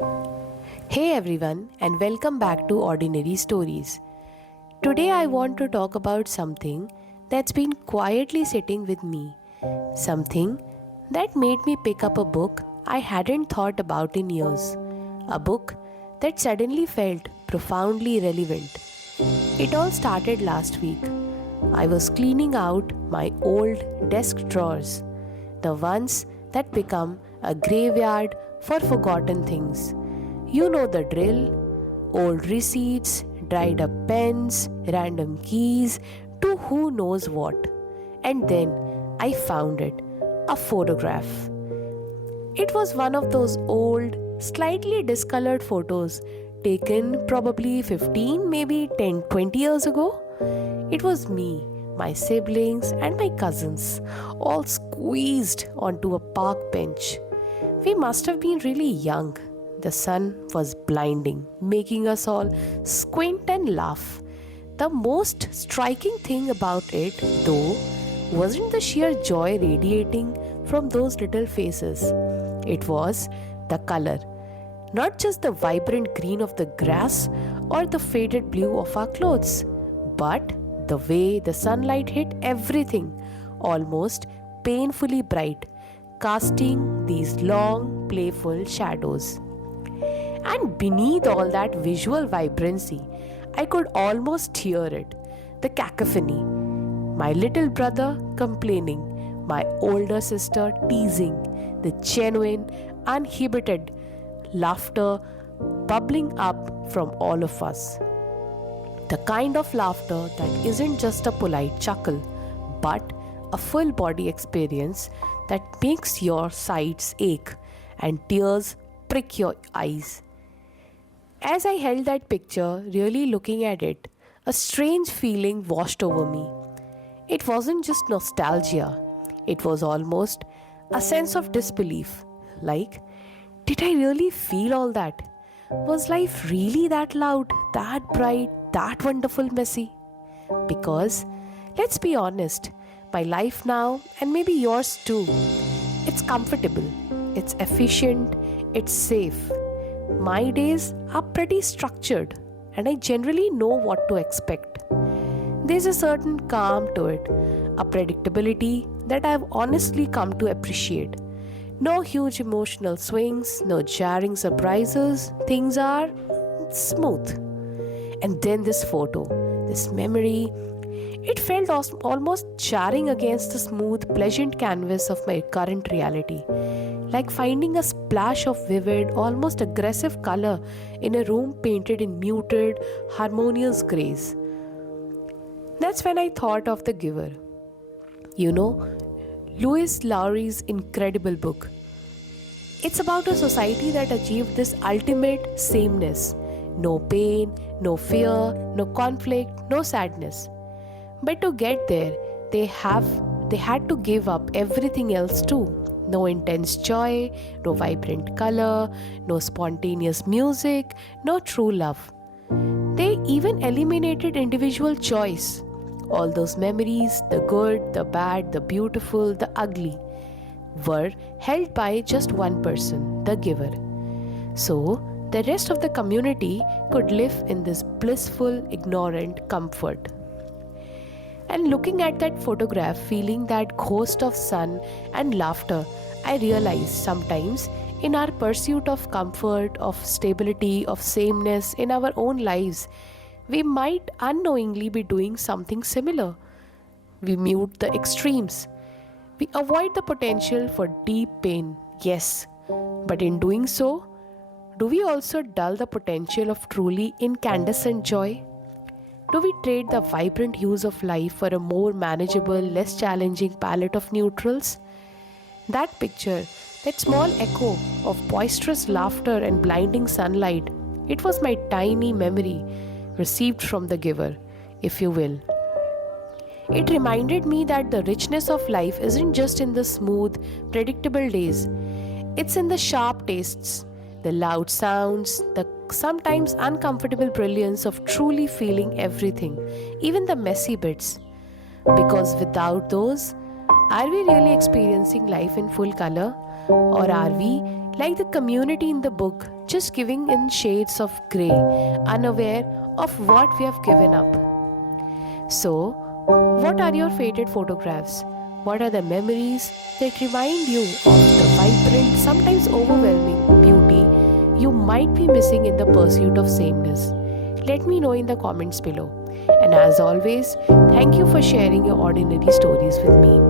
Hey everyone, and welcome back to Ordinary Stories. Today I want to talk about something that's been quietly sitting with me, something that made me pick up a book I hadn't thought about in years, a book that suddenly felt profoundly relevant. It all started last week. I was cleaning out my old desk drawers, the ones that become a graveyard for forgotten things. You know the drill: old receipts, dried up pens, random keys, to who knows what. And then I found it, a photograph. It was one of those old, slightly discolored photos taken probably 15, maybe 10, 20 years ago. It was me, my siblings, and my cousins, all squeezed onto a park bench. We must have been really young. The sun was blinding, making us all squint and laugh. The most striking thing about it, though, wasn't the sheer joy radiating from those little faces. It was the color. Not just the vibrant green of the grass or the faded blue of our clothes, but the way the sunlight hit everything, almost painfully bright, casting these long, playful shadows. And beneath all that visual vibrancy, I could almost hear it, the cacophony. My little brother complaining, my older sister teasing, the genuine, uninhibited laughter bubbling up from all of us. The kind of laughter that isn't just a polite chuckle, but a full body experience that makes your sides ache and tears prick your eyes. As I held that picture, really looking at it, a strange feeling washed over me. It wasn't just nostalgia, it was almost a sense of disbelief. Like, did I really feel all that? Was life really that loud, that bright, that wonderful, messy? Because, let's be honest, my life now, and maybe yours too, it's comfortable, it's efficient, it's safe. My days are pretty structured, and I generally know what to expect. There's a certain calm to it, a predictability that I've honestly come to appreciate. No huge emotional swings, no jarring surprises, things are smooth. And then this photo, this memory, it felt almost jarring against the smooth, pleasant canvas of my current reality, like finding a splash of vivid, almost aggressive color in a room painted in muted, harmonious grays. That's when I thought of The Giver. You know, Louis Lowry's incredible book. It's about a society that achieved this ultimate sameness: no pain, no fear, no conflict, no sadness. But to get there, they had to give up everything else too. No intense joy, no vibrant color, no spontaneous music, no true love. They even eliminated individual choice. All those memories, the good, the bad, the beautiful, the ugly, were held by just one person, the giver. So, the rest of the community could live in this blissful, ignorant comfort. And looking at that photograph, feeling that ghost of sun and laughter, I realized sometimes in our pursuit of comfort, of stability, of sameness in our own lives, we might unknowingly be doing something similar. We mute the extremes. We avoid the potential for deep pain, yes, but in doing so, do we also dull the potential of truly incandescent joy? Do we trade the vibrant hues of life for a more manageable, less challenging palette of neutrals? That picture, that small echo of boisterous laughter and blinding sunlight, it was my tiny memory received from the giver, if you will. It reminded me that the richness of life isn't just in the smooth, predictable days, it's in the sharp tastes, the loud sounds, the sometimes uncomfortable brilliance of truly feeling everything, even the messy bits. Because without those, are we really experiencing life in full color? Or are we, like the community in the book, just giving in shades of grey, unaware of what we have given up. So, what are your favorite photographs? What are the memories that remind you of the vibrant, sometimes overwhelming beauty you might be missing in the pursuit of sameness? Let me know in the comments below. And as always, thank you for sharing your ordinary stories with me.